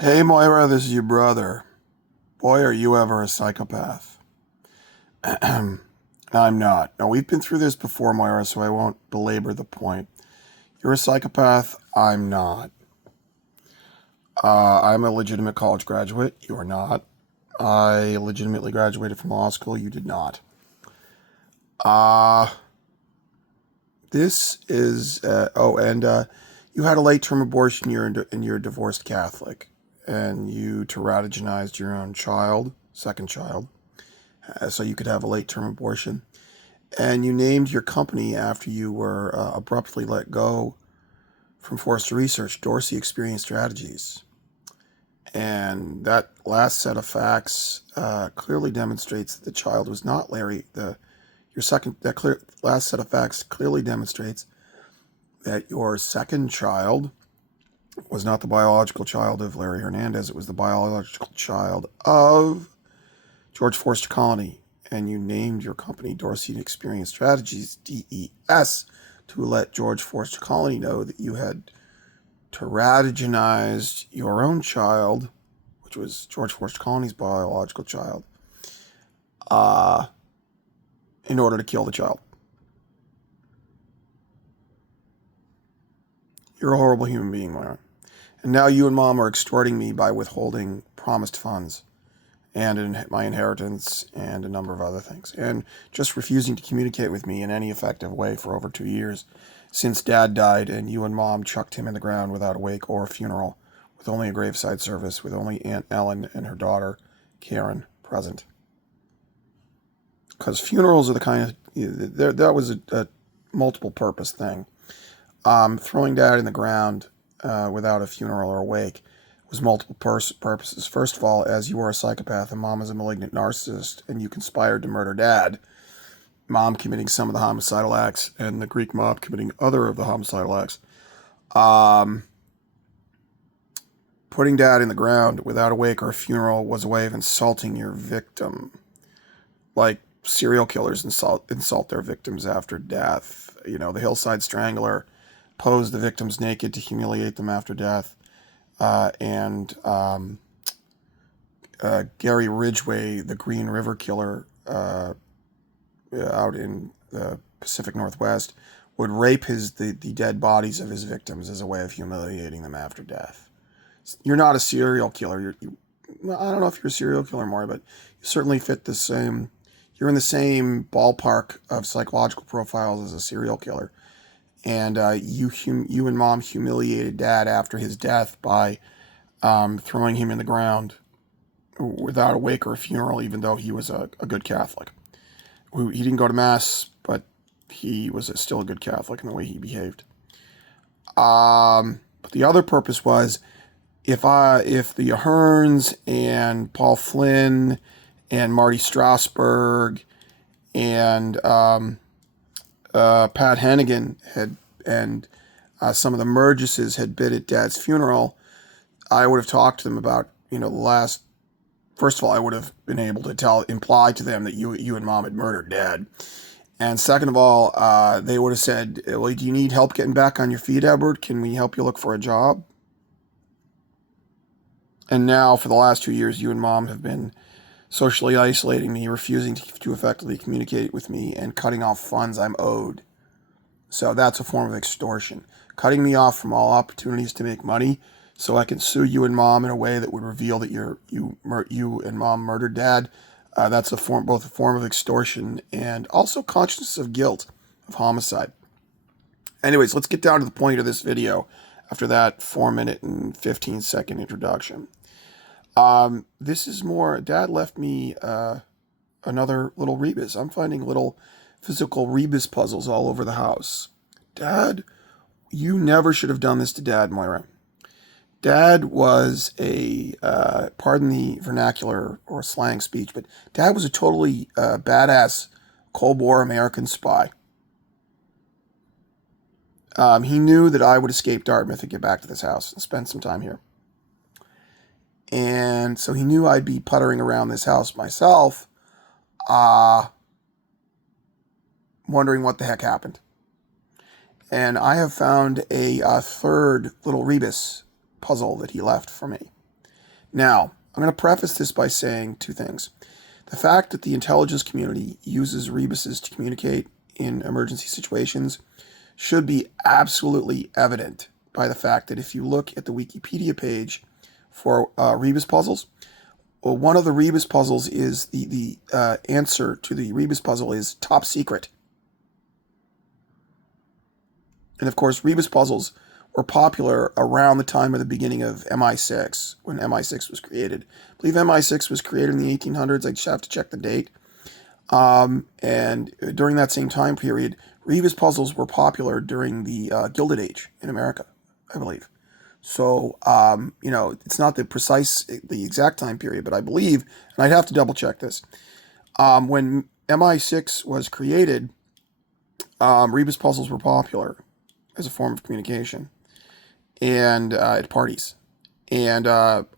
Hey Moira, this is your brother. Boy, are you ever a psychopath. I'm not. Now, we've been through this before, Moira, so I won't belabor the point. You're a psychopath. I'm not. I'm a legitimate college graduate. You are not. I legitimately graduated from law school. You did not. Uh, this is, you had a late term abortion. You're a divorced Catholic. And you teratogenized your own child, second child, so you could have a late term abortion. And you named your company after you were abruptly let go from Forrester Research, Dorsey Experience Strategies. And that last set of facts clearly demonstrates that the child was not Larry. Last set of facts clearly demonstrates that your second child was not the biological child of Larry Hernandez. It was the biological child of George Forster Colony, and you named your company Dorsey Experience Strategies, DES, to let George Forster Colony know that you had teratogenized your own child, which was George Forster Colony's biological child, uh, in order to kill the child. You're a horrible human being, Myron. And now you and Mom are extorting me by withholding promised funds and my inheritance and a number of other things, and just refusing to communicate with me in any effective way for over 2 years since Dad died and you and Mom chucked him in the ground without a wake or a funeral, with only a graveside service, with only Aunt Ellen and her daughter Karen present. Because funerals are the kind of that was a multiple purpose thing. Throwing Dad in the ground without a funeral or a wake was multiple purposes. First of all, as you are a psychopath and Mom is a malignant narcissist and you conspired to murder Dad, Mom committing some of the homicidal acts and the Greek mob committing other of the homicidal acts, putting Dad in the ground without a wake or a funeral was a way of insulting your victim. Like serial killers insult their victims after death. You know, the Hillside Strangler posed the victims naked to humiliate them after death. And Gary Ridgway, the Green River Killer, out in the Pacific Northwest, would rape the dead bodies of his victims as a way of humiliating them after death. You're not a serial killer. I don't know if you're a serial killer, more, but you certainly fit the same. You're in the same ballpark of psychological profiles as a serial killer. And you and Mom humiliated Dad after his death by throwing him in the ground without a wake or a funeral, even though he was a good Catholic. He didn't go to Mass, but he was still a good Catholic in the way he behaved. But the other purpose was if the Aherns and Paul Flynn and Marty Strasberg and Pat Hennigan and some of the Murgises had been at Dad's funeral, I would have talked to them about, first of all, I would have been able to imply to them that you and Mom had murdered Dad. And second of all, they would have said, well, do you need help getting back on your feet, Edward? Can we help you look for a job? And now, for the last 2 years, you and Mom have been socially isolating me, refusing to effectively communicate with me, and cutting off funds I'm owed. So that's a form of extortion. Cutting me off from all opportunities to make money so I can sue you and Mom in a way that would reveal that you and Mom murdered Dad. That's both a form of extortion and also consciousness of guilt, of homicide. Anyways, let's get down to the point of this video after that 4-minute and 15-second introduction. This is more, Dad left me another little rebus. I'm finding little physical rebus puzzles all over the house. Dad, you never should have done this to Dad, Moira. Dad was pardon the vernacular or slang speech, but Dad was a totally badass Cold War American spy. He knew that I would escape Dartmouth and get back to this house and spend some time here. And so he knew I'd be puttering around this house myself, wondering what the heck happened. And I have found a third little rebus puzzle that he left for me. Now, I'm going to preface this by saying two things. The fact that the intelligence community uses rebuses to communicate in emergency situations should be absolutely evident by the fact that if you look at the Wikipedia page for rebus puzzles, well, one of the rebus puzzles is the answer to the rebus puzzle is top secret. And of course, rebus puzzles were popular around the time of the beginning of MI6, when MI6 was created. I believe MI6 was created in the 1800s. I just have to check the date. And during that same time period, rebus puzzles were popular during the Gilded Age in America, I believe. So, it's not the exact time period, but I believe, and I'd have to double check this, when MI6 was created, rebus puzzles were popular as a form of communication and at parties. And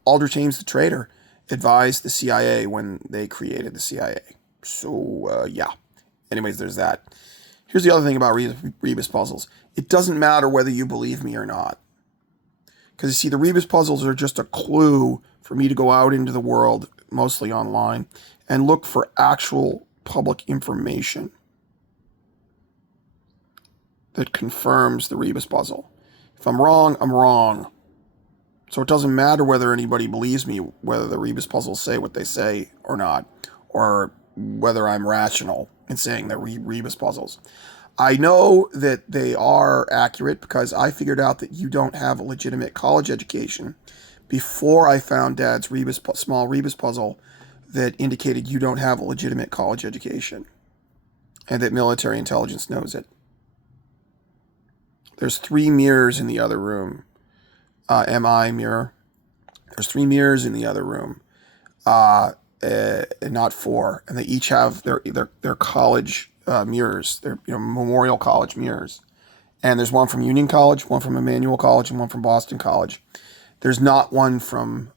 Aldrich Ames the traitor advised the CIA when they created the CIA. So, yeah. Anyways, there's that. Here's the other thing about rebus puzzles. It doesn't matter whether you believe me or not. Because you see, the rebus puzzles are just a clue for me to go out into the world, mostly online, and look for actual public information that confirms the rebus puzzle. If I'm wrong, I'm wrong. So it doesn't matter whether anybody believes me, whether the rebus puzzles say what they say or not, or whether I'm rational in saying they're rebus puzzles. I know that they are accurate because I figured out that you don't have a legitimate college education before I found Dad's small rebus puzzle that indicated you don't have a legitimate college education and that military intelligence knows it. There's 3 mirrors in the other room. MI mirror. There's 3 mirrors in the other room, not 4, and they each have their college mirrors. They're Memorial College mirrors, and there's one from Union College, one from Emmanuel College, and one from Boston College. There's not one from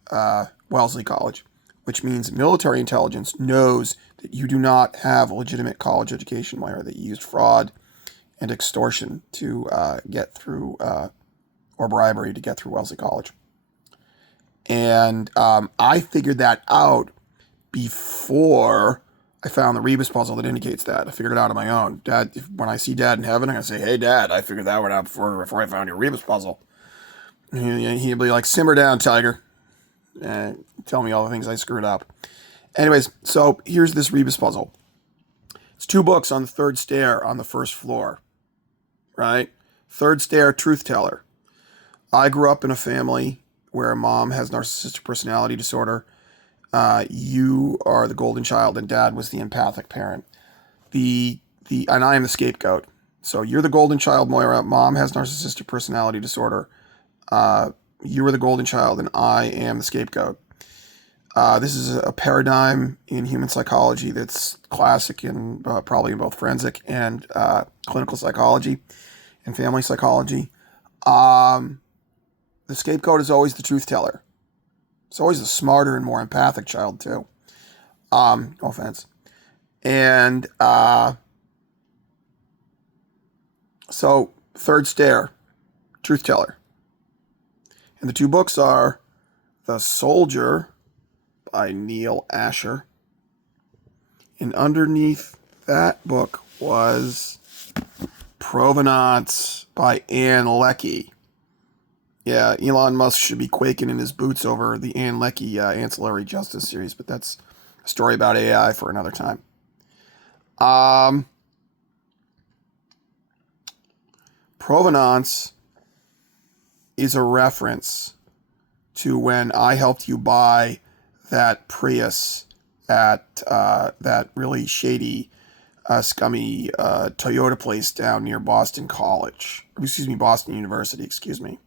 Wellesley College, which means military intelligence knows that you do not have a legitimate college education, Moira, that you used fraud and extortion to get through, or bribery to get through Wellesley College. And I figured that out before I found the rebus puzzle that indicates that. I figured it out on my own. Dad, when I see Dad in heaven, I'm going to say, hey, Dad, I figured that one out before I found your rebus puzzle. And he'd be like, simmer down, Tiger. And tell me all the things I screwed up. Anyways, so here's this rebus puzzle. It's 2 books on the 3rd stair on the 1st floor. Right? 3rd stair, truth teller. I grew up in a family where mom has narcissistic personality disorder. You are the golden child, and Dad was the empathic parent. And I am the scapegoat. So you're the golden child, Moira. Mom has narcissistic personality disorder. You were the golden child, and I am the scapegoat. This is a paradigm in human psychology that's classic in probably in both forensic and clinical psychology and family psychology. The scapegoat is always the truth teller. It's always the smarter and more empathic child, too. No offense. And so, 3rd stair, truth teller. And the 2 books are The Soldier by Neil Asher. And underneath that book was Provenance by Ann Leckie. Yeah, Elon Musk should be quaking in his boots over the Ann Leckie Ancillary Justice series, but that's a story about AI for another time. Provenance is a reference to when I helped you buy that Prius at that really shady, scummy Toyota place down near Boston University, excuse me.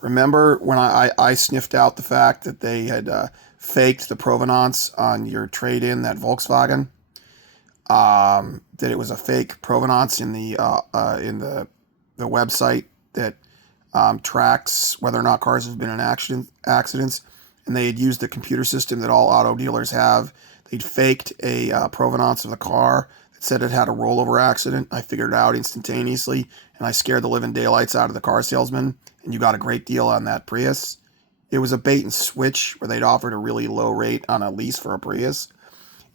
Remember when I sniffed out the fact that they had faked the provenance on your trade-in, that Volkswagen? That it was a fake provenance in the website that tracks whether or not cars have been in accidents, and they had used the computer system that all auto dealers have. They'd faked a provenance of the car that said it had a rollover accident. I figured it out instantaneously, and I scared the living daylights out of the car salesman, and you got a great deal on that Prius. It was a bait and switch where they'd offered a really low rate on a lease for a Prius,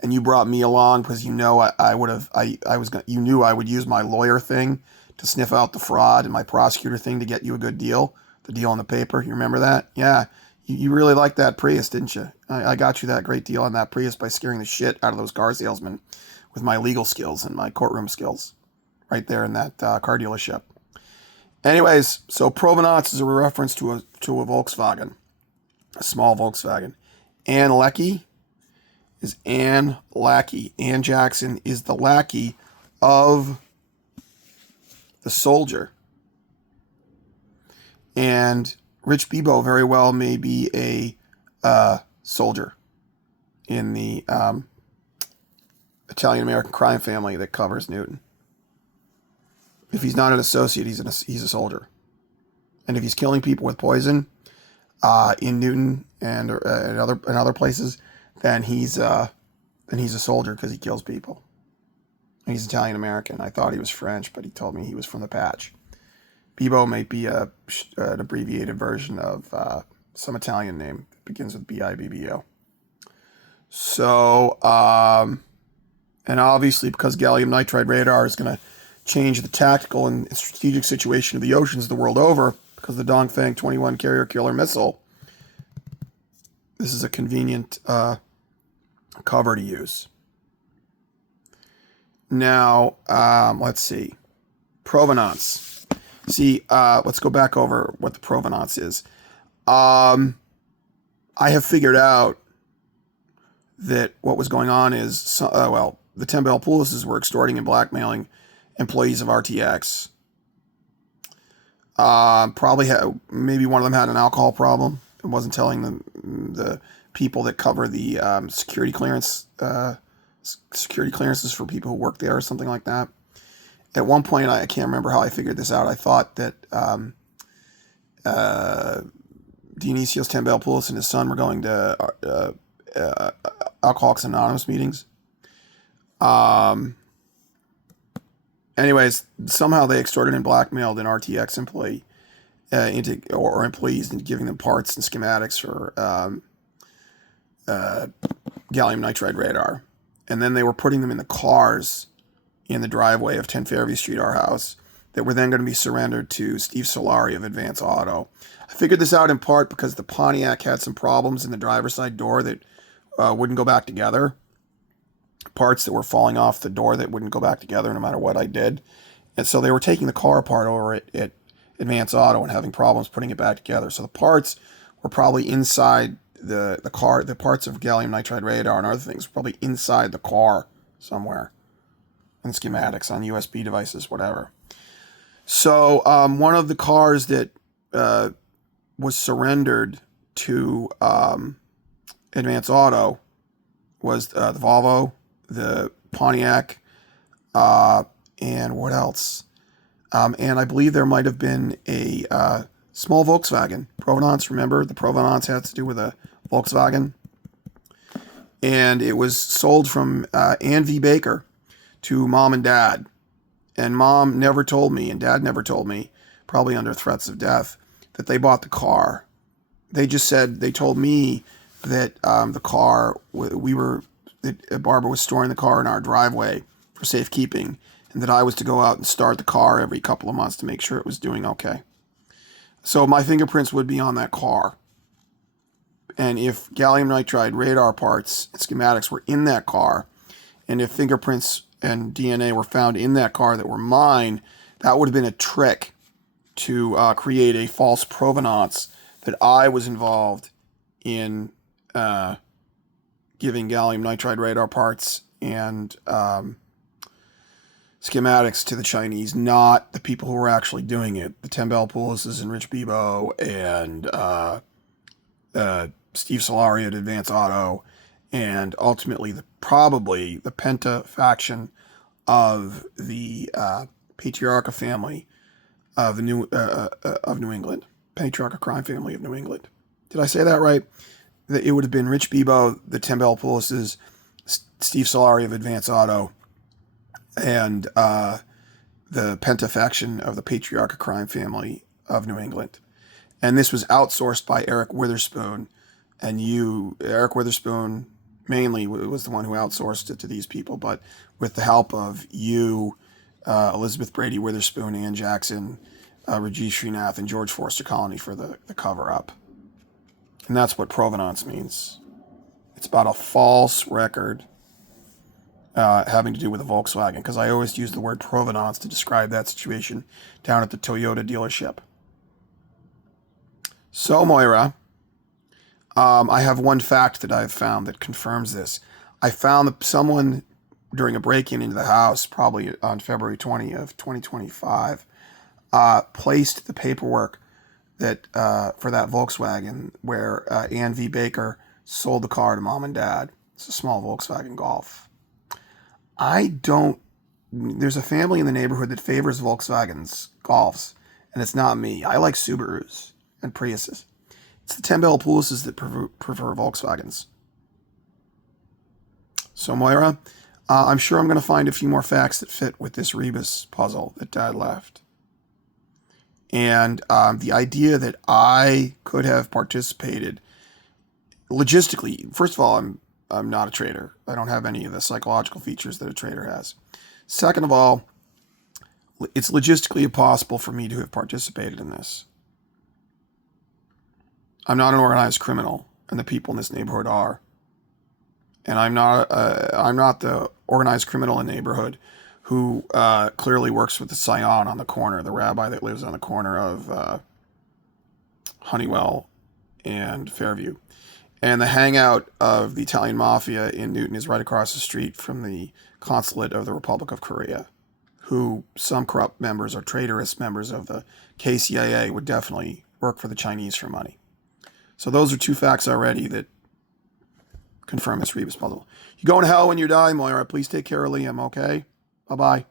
and you brought me along because I would have I was gonna, you knew I would use my lawyer thing to sniff out the fraud and my prosecutor thing to get you a good deal, the deal on the paper. You remember that? Yeah, you really liked that Prius, didn't you? I got you that great deal on that Prius by scaring the shit out of those car salesmen with my legal skills and my courtroom skills right there in that car dealership. Anyways, so provenance is a reference to a Volkswagen, a small Volkswagen. Ann Leckie is Ann Lackey. Ann Jackson is the lackey of the soldier. And Rich Bebo very well may be a soldier in the Italian-American crime family that covers Newton. If he's not an associate, he's a soldier. And if he's killing people with poison in Newton and in other places, then he's a soldier because he kills people. And he's Italian-American. I thought he was French, but he told me he was from the patch. Bebo might be an abbreviated version of some Italian name that begins with B-I-B-B-O. So, and obviously because gallium nitride radar is going to change the tactical and strategic situation of the oceans the world over because of the Dongfeng 21 carrier killer missile, this is a convenient cover to use. Now, let's see. Provenance. See, let's go back over what the provenance is. I have figured out that what was going on is, the Tembel-Poulises were extorting and blackmailing employees of RTX. Maybe one of them had an alcohol problem and wasn't telling the people that cover the security clearances for people who work there or something like that. At one point, I can't remember how I figured this out. I thought that Dionysios Tembel-Poulos and his son were going to Alcoholics Anonymous meetings. Anyways, somehow they extorted and blackmailed an RTX employee or employees into giving them parts and schematics for gallium nitride radar. And then they were putting them in the cars in the driveway of 10 Fairview Street, our house, that were then going to be surrendered to Steve Solari of Advance Auto. I figured this out in part because the Pontiac had some problems in the driver's side door that wouldn't go back together. Parts that were falling off the door that wouldn't go back together no matter what I did. And so they were taking the car apart over at Advance Auto and having problems putting it back together. So the parts were probably inside the car. The parts of gallium nitride radar and other things were probably inside the car somewhere. And schematics on USB devices, whatever. So one of the cars that was surrendered to Advance Auto was the Volvo, the Pontiac, and what else? And I believe there might have been a small Volkswagen. Provenance, remember? The Provenance had to do with a Volkswagen. And it was sold from Ann V. Baker to Mom and Dad. And Mom never told me, and Dad never told me, probably under threats of death, that they bought the car. They just said, they told me that the car, that Barbara was storing the car in our driveway for safekeeping, and that I was to go out and start the car every couple of months to make sure it was doing okay. So my fingerprints would be on that car. And if gallium nitride radar parts and schematics were in that car, and if fingerprints and DNA were found in that car that were mine, that would have been a trick to create a false provenance that I was involved in giving gallium nitride radar parts and schematics to the Chinese, not the people who were actually doing it. The Tembel-Poulises and Rich Bebo and Steve Solari at Advance Auto, and ultimately probably the Penta faction of the Patriarcha family of New England, Patriarcha crime family of New England. Did I say that right? It would have been Rich Bebo, the Tembel-Poulises, Steve Solari of Advance Auto, and the Penta faction of the Patriarcha crime family of New England. And this was outsourced by Eric Witherspoon. And Eric Witherspoon mainly was the one who outsourced it to these people, but with the help of you, Elizabeth Brady Witherspoon, Ann Jackson, Rajesh Srinath, and George Forster Colony for the cover-up. And that's what provenance means. It's about a false record having to do with a Volkswagen, because I always use the word provenance to describe that situation down at the Toyota dealership. So, Moira, I have one fact that I've found that confirms this. I found that someone during a break-in into the house, probably on February 20 of 2025, placed the paperwork that for that Volkswagen where Ann V. Baker sold the car to mom and dad. It's a small Volkswagen Golf. There's a family in the neighborhood that favors Volkswagens, Golfs, and it's not me. I like Subarus and Priuses. It's the Tembel-Poulises that prefer Volkswagens. So, Moira, I'm sure I'm going to find a few more facts that fit with this Rebus puzzle that Dad left. And the idea that I could have participated logistically, first of all, I'm not a traitor. I don't have any of the psychological features that a traitor has. Second of all, it's logistically impossible for me to have participated in this. I'm not an organized criminal, and the people in this neighborhood are. And I'm not the organized criminal in the neighborhood who clearly works with the Scion on the corner, the rabbi that lives on the corner of Honeywell and Fairview. And the hangout of the Italian Mafia in Newton is right across the street from the consulate of the Republic of Korea, who some corrupt members or traitorous members of the KCIA would definitely work for the Chinese for money. So those are two facts already that confirm this Rebus puzzle. You going to hell when you die, Moira. Please take care of Liam, okay? Bye-bye.